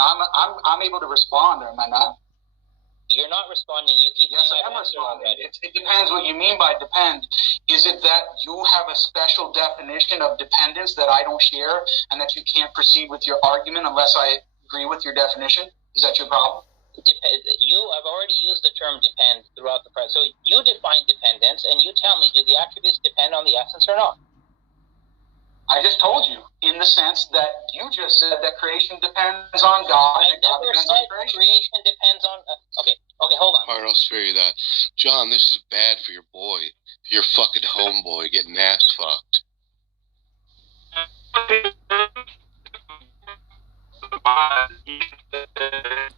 I'm able to respond, or am I not? You're not responding. You keep yes, I am responding. It depends what you mean by depend. Is it that you have a special definition of dependence that I don't share, and that you can't proceed with your argument unless I agree with your definition? Is that your problem? I've already used the term depend throughout the process. So you define dependence, and you tell me, do the attributes depend on the essence or not? I just told you, in the sense that you just said that creation depends on God, and God depends on creation. Creation depends on... Okay, hold on. All right, I'll spare you that. John, this is bad for your boy. Your fucking homeboy getting ass fucked.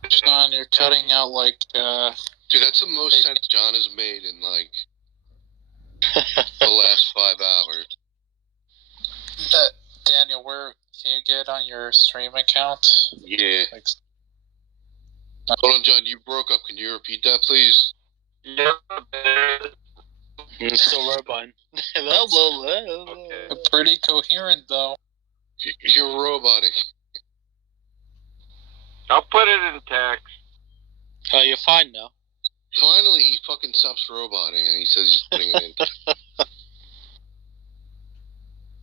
John, you're cutting out like... Dude, that's the most sense John has made in, like, the last 5 hours. Daniel, where can you get on your stream account? Yeah. Hold on, John, you broke up. Can you repeat that, please? Yeah. Still roboting. Okay. Pretty coherent, though. You're roboting. I'll put it in text. Oh, you're fine now. Finally, he fucking stops roboting, and he says he's putting it in.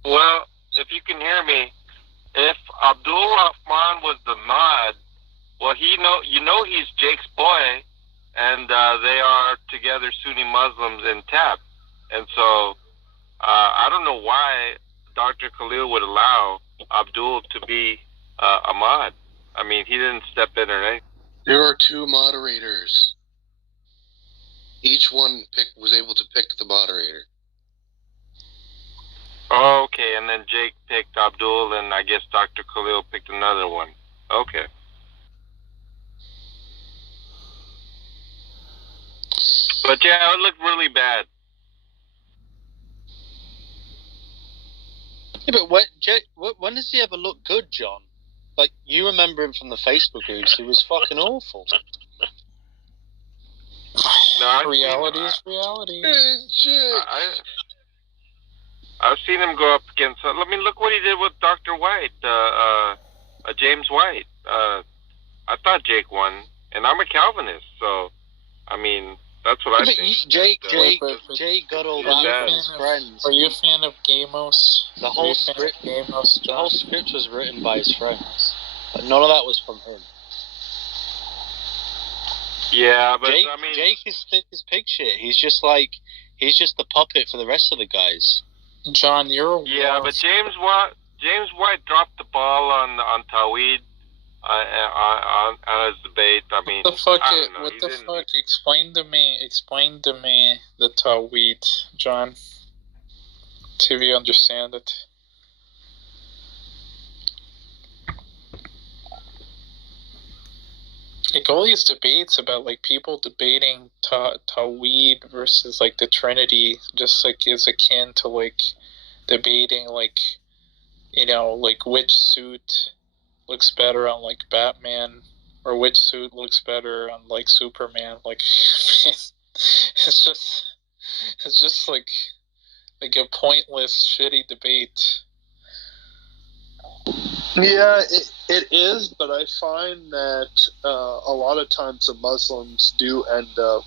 Well, if you can hear me, if Abdul Rahman was the Mahd, well, he's Jake's boy, and they are together Sunni Muslims in TAP. And so, I don't know why Dr. Khalil would allow Abdul to be a Mahd. I mean, he didn't step in or anything. There are 2 moderators. Each one was able to pick the moderator. Oh, okay, and then Jake picked Abdul, and I guess Dr. Khalil picked another one. Okay. But yeah, it looked really bad. Yeah, but when does he ever look good, John? Like, you remember him from the Facebook groups. He was fucking awful. No, reality is reality. I've seen him go up against... I mean, look what he did with Dr. White, James White. I thought Jake won, and I'm a Calvinist, so, I mean, that's what I think. Jake got all that from his friends. Are you a fan of Gamos? The whole script was written by his friends. But none of that was from him. Yeah, but Jake, I mean... Jake is thick as pig shit. He's just the puppet for the rest of the guys. John, you're... Yeah, but James White dropped the ball on Tawhid on his debate. I mean, what the fuck? Explain to me the Tawhid, John. See if you understand it. Like, all these debates about, like, people debating Tawhid versus, like, the Trinity just, like, is akin to, like, debating, like, you know, like, which suit looks better on, like, Batman, or which suit looks better on, like, Superman. Like, it's just, like a pointless, shitty debate. Yeah, it is, but I find that a lot of times the Muslims do end up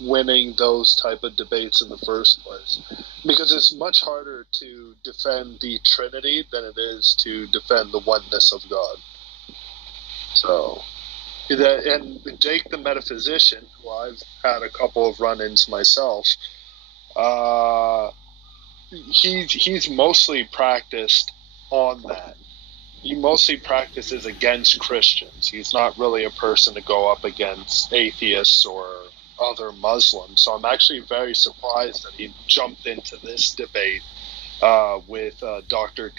winning those type of debates in the first place, because it's much harder to defend the Trinity than it is to defend the oneness of God. So, and Jake the Metaphysician, who I've had a couple of run-ins myself, he's mostly practiced on that. He mostly practices against Christians. He's not really a person to go up against atheists or other Muslims. So I'm actually very surprised that he jumped into this debate with Dr.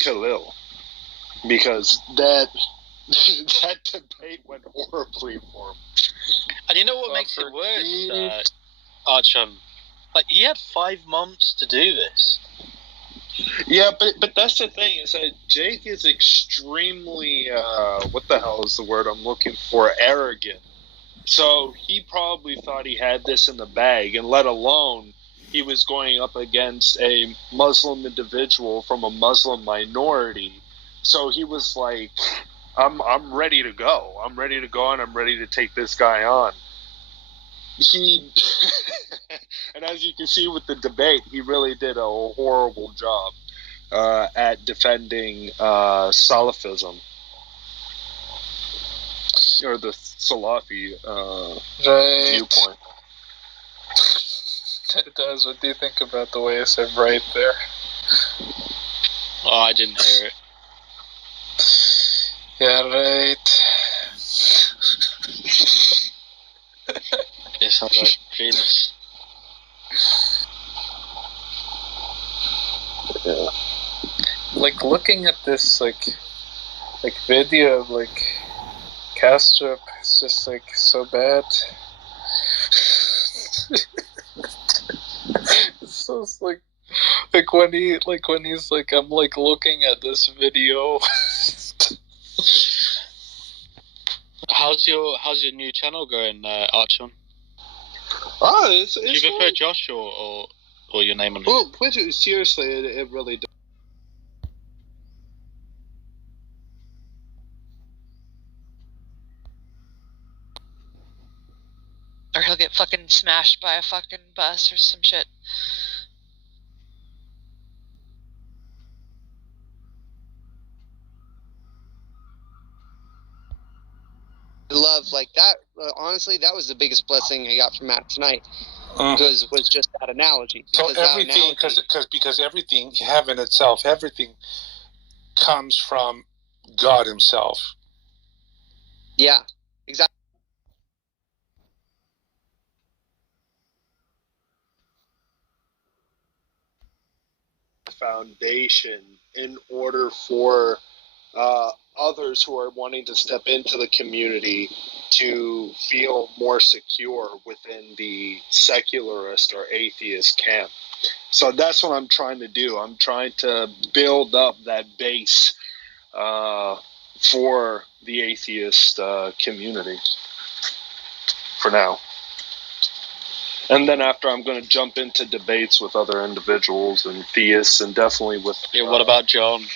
Khalil, because that debate went horribly for him. And you know what makes it worse, Archon? Like, he had 5 months to do this. Yeah, but that's the thing, is that Jake is extremely, what the hell is the word I'm looking for, arrogant. So he probably thought he had this in the bag, and let alone he was going up against a Muslim individual from a Muslim minority. So he was like, I'm ready to go. I'm ready to go, and I'm ready to take this guy on. He, and as you can see with the debate, he really did a horrible job at defending Salafism, or the Salafi viewpoint. It does. What do you think about the way I said right there? Oh, I didn't hear it. Yeah, right. It sounds like penis. Yeah. Like, looking at this, like video of, like, Kastrup, it's just, like, so bad. It's so, like when he's like, I'm, like, looking at this video. How's your new channel going, Archon? Oh, it's Do you prefer Josh or your name on it? Well, seriously, it really does. Or he'll get fucking smashed by a fucking bus or some shit. Love like that. Honestly, that was the biggest blessing I got from Matt tonight. Was just that analogy. So everything, because everything, heaven itself, everything comes from God Himself. Yeah, exactly. Foundation in order for others who are wanting to step into the community to feel more secure within the secularist or atheist camp. So that's what I'm trying to do. I'm trying to build up that base for the atheist community for now. And then after, I'm going to jump into debates with other individuals and theists, and definitely with... Yeah, what about John?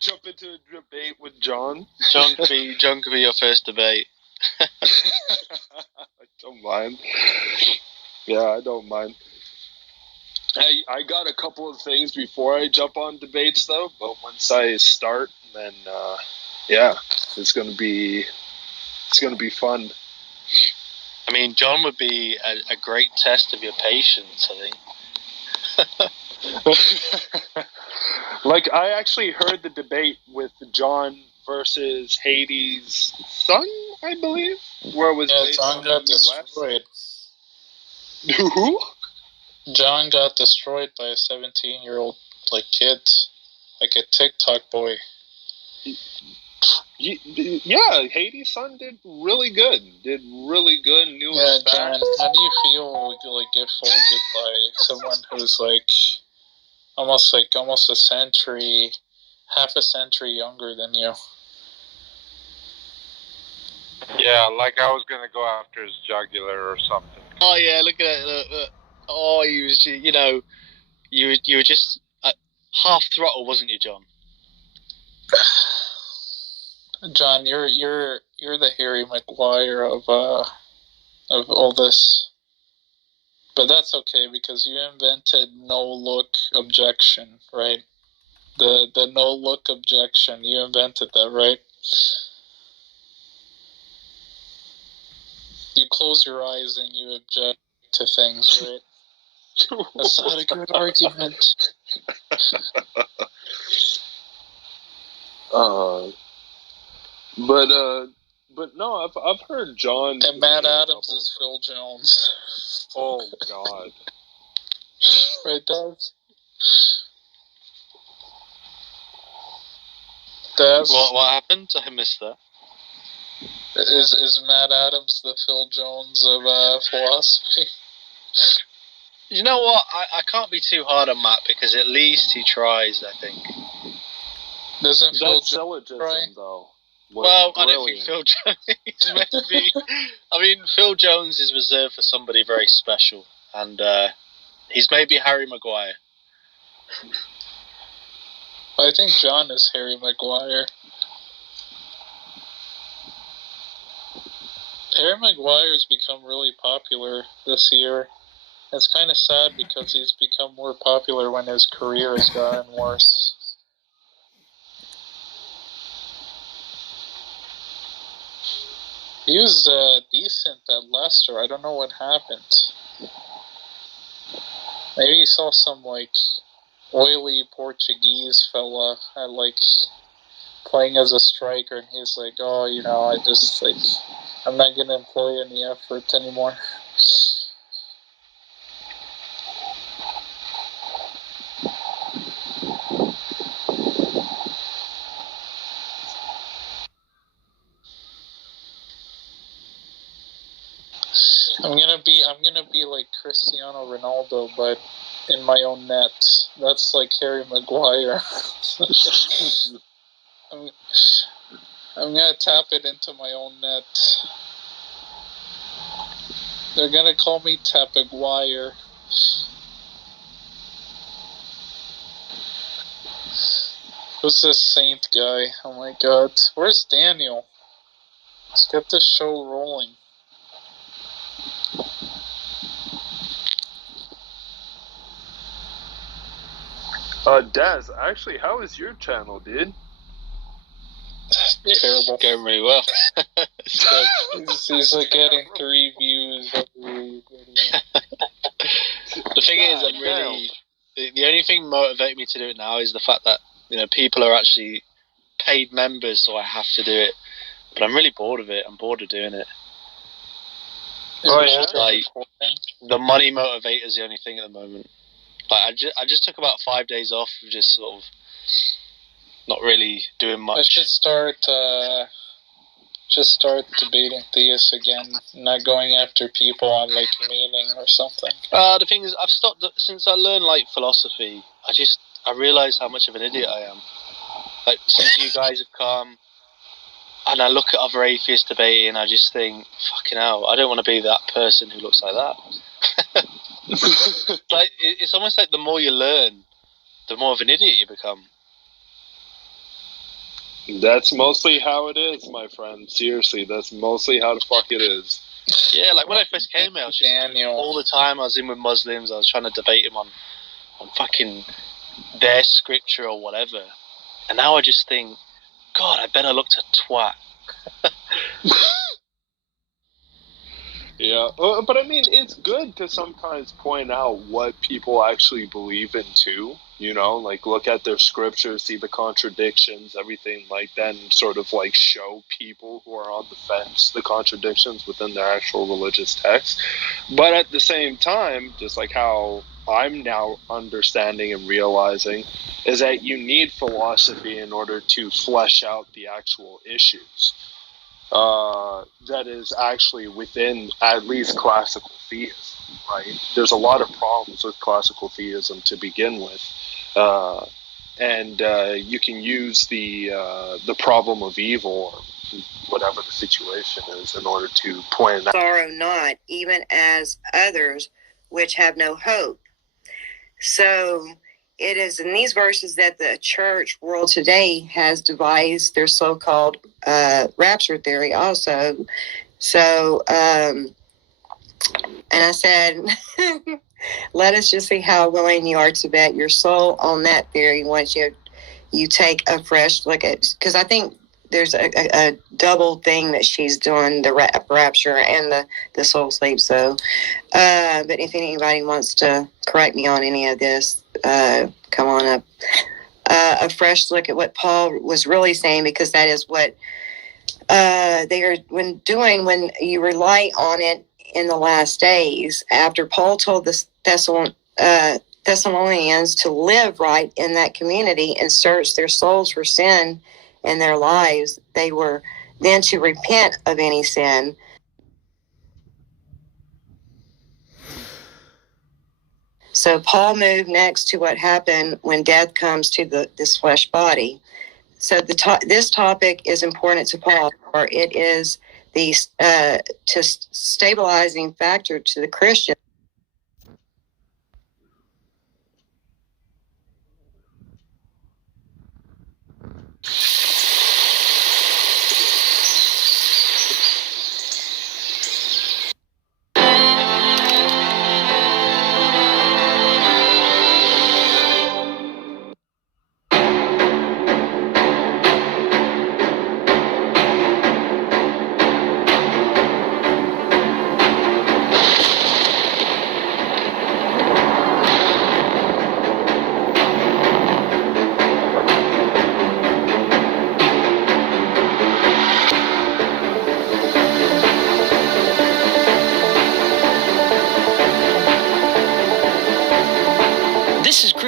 Jump into a debate with John? John could be your first debate. I don't mind. Yeah, I don't mind. I got a couple of things before I jump on debates, though, but once I start, then, yeah, it's going to be fun. I mean, John would be a great test of your patience, I think. Like, I actually heard the debate with John versus Hades' son, I believe, where it was based John on got the destroyed. Who? John got destroyed by a 17-year-old kid, like a TikTok boy. Yeah, Hades' son did really good. Knew his facts. John, how do you feel get folded by someone who's almost half a century younger than you? Yeah, like I was gonna go after his jugular or something. Oh yeah, look at it. Look. Oh, you was, you were just half throttle, wasn't you, John? John, you're the Harry Maguire of all this, but that's okay because you invented no look objection, right? The no look objection, you invented that, right? You close your eyes and you object to things, right? That's not a good argument. But no, I've heard John. And Matt Adams is Phil Jones. Oh God! Right, Dubs? Dubs? What happened? I missed that. Is Matt Adams the Phil Jones of philosophy? You know what? I can't be too hard on Matt because at least he tries, I think. Doesn't Phil That syllogism, though. Well, I don't think Phil Jones is meant to be. I mean, Phil Jones is reserved for somebody very special, and he's maybe Harry Maguire. I think John is Harry Maguire. Harry Maguire's become really popular this year. It's kind of sad because he's become more popular when his career has gotten worse. He was decent at Leicester. I don't know what happened. Maybe he saw some, like, oily Portuguese fella at, like, playing as a striker, and he's like, oh, you know, I just, like, I'm not going to employ any effort anymore. I'm gonna be like Cristiano Ronaldo, but in my own net. That's like Harry Maguire. I'm gonna tap it into my own net. They're gonna call me Tapaguire. Who's this Saint guy? Oh my god. Where's Daniel? Let's get this show rolling. Daz, actually, how is your channel, dude? Terrible. Going really well. He's like getting 3 views every video. The thing is, I'm really... The only thing motivating me to do it now is the fact that, you know, people are actually paid members, so I have to do it. But I'm really bored of it. I'm bored of doing it. Oh, yeah? Like, the money motivator is the only thing at the moment. Like, I just took about 5 days off of just sort of not really doing much. I should start debating theists again, not going after people on, like, meaning or something. The thing is, I've stopped, since I learned, like, philosophy, I realised how much of an idiot I am. Like, since you guys have come, and I look at other atheists debating, I just think, fucking hell, I don't want to be that person who looks like that. Like, it's almost like the more you learn, the more of an idiot you become. That's mostly how it is, my friend. Seriously, that's mostly how the fuck it is. Yeah, like when I first came here, I was just, all the time I was in with Muslims, I was trying to debate them on fucking their scripture or whatever. And now I just think, God, I better look a twat. Yeah, but I mean, it's good to sometimes point out what people actually believe in too. You know, like look at their scriptures, see the contradictions, everything like that, and sort of like show people who are on the fence the contradictions within their actual religious text. But at the same time, just like how I'm now understanding and realizing, is that you need philosophy in order to flesh out the actual issues. That is actually within at least classical theism, right? There's a lot of problems with classical theism to begin with, and you can use the problem of evil or whatever the situation is in order to point out. Sorrow not, even as others which have no hope. So it is in these verses that the church world today has devised their so-called rapture theory also. So, and I said, let us just see how willing you are to bet your soul on that theory once you take a fresh look at, because I think there's a double thing that she's doing, the rapture and the soul sleep. So, but if anybody wants to correct me on any of this, come on up. A fresh look at what Paul was really saying, because that is what they are when you rely on it in the last days. After Paul told the Thessalonians to live right in that community and search their souls for sin in their lives, they were then to repent of any sin. So Paul moved next to what happened when death comes to this flesh body. So this topic is important to Paul, for it is the stabilizing factor to the Christian.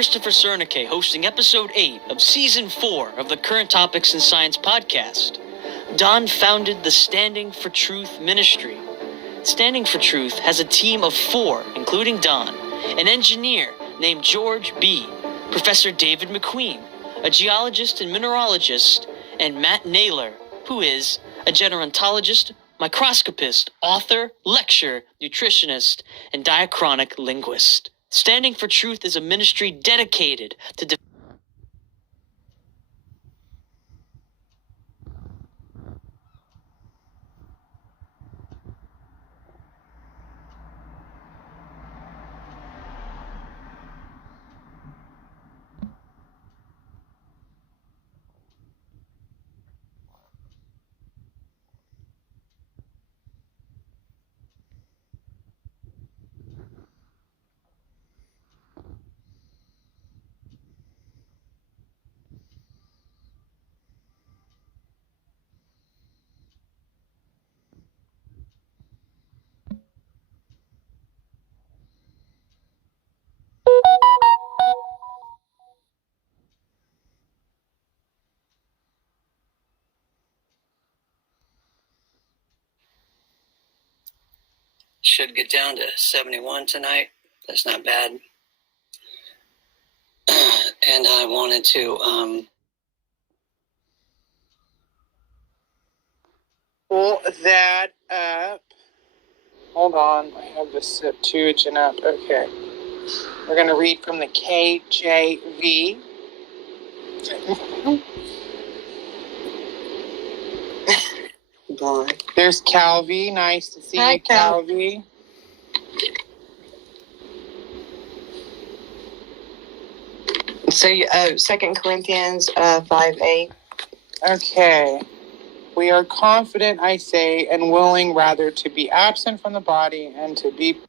Christopher Cernicke, hosting episode 8 of season 4 of the Current Topics in Science podcast. Don founded the Standing for Truth Ministry. Standing for Truth has a team of 4, including Don, an engineer named George B., Professor David McQueen, a geologist and mineralogist, and Matt Naylor, who is a gerontologist, microscopist, author, lecturer, nutritionist, and diachronic linguist. Standing for Truth is a ministry dedicated to should get down to 71 tonight. That's not bad. And I wanted to pull that up. Hold on, I have the Septuagint up. Okay. We're going to read from the KJV. There's Calvi. Nice to see Hi, you, Calvi. So, 2 Corinthians 5:8. Okay. We are confident, I say, and willing rather to be absent from the body and to be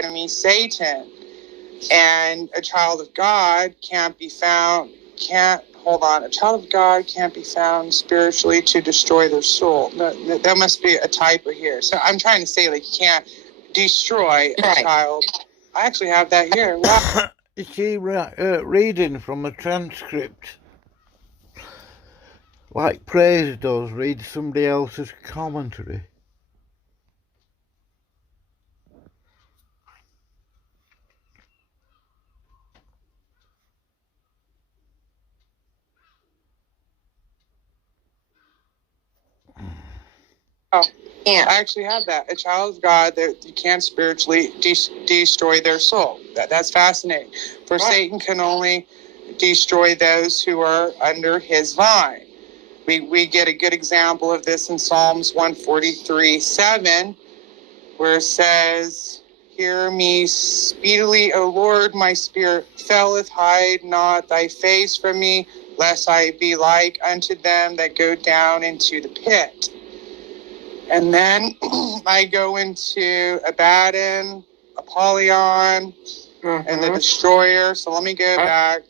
enemy Satan. And a child of God can't be found spiritually to destroy their soul. No, that must be a typo here. So I'm trying to say, like, you can't destroy a child. I actually have that here. Wow. Is she reading from a transcript? Like Praise does, read somebody else's commentary. Oh, I actually have that. A child of God, that you can't spiritually destroy their soul. That's fascinating. For Satan can only destroy those who are under his vine. We get a good example of this in Psalms 143:7, where it says, "Hear me speedily, O Lord, my spirit faileth, hide not thy face from me, lest I be like unto them that go down into the pit." And then I go into Abaddon, Apollyon, and the Destroyer. So let me go back.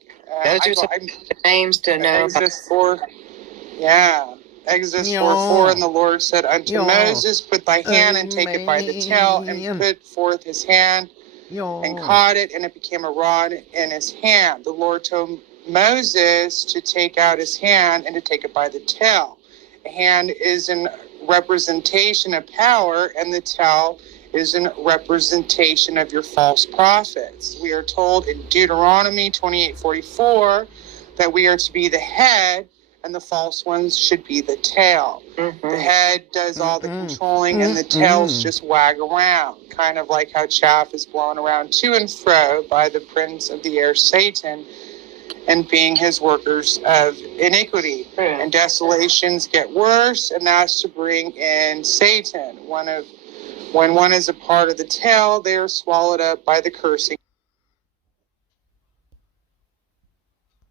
Names to know. Exodus 4. Yeah. Exodus 4:4. And the Lord said unto Moses, "Put thy hand and take it by the tail," and put forth his hand and caught it, and it became a rod in his hand. The Lord told Moses to take out his hand and to take it by the tail. A hand is an representation of power, and the tail is a representation of your false prophets. We are told in Deuteronomy 28:44 that we are to be the head and the false ones should be the tail. The head does all the controlling and the tails just wag around, kind of like how chaff is blown around to and fro by the prince of the air, Satan, and being his workers of iniquity. And desolations get worse, and that's to bring in Satan. When one is a part of the tail, they are swallowed up by the cursing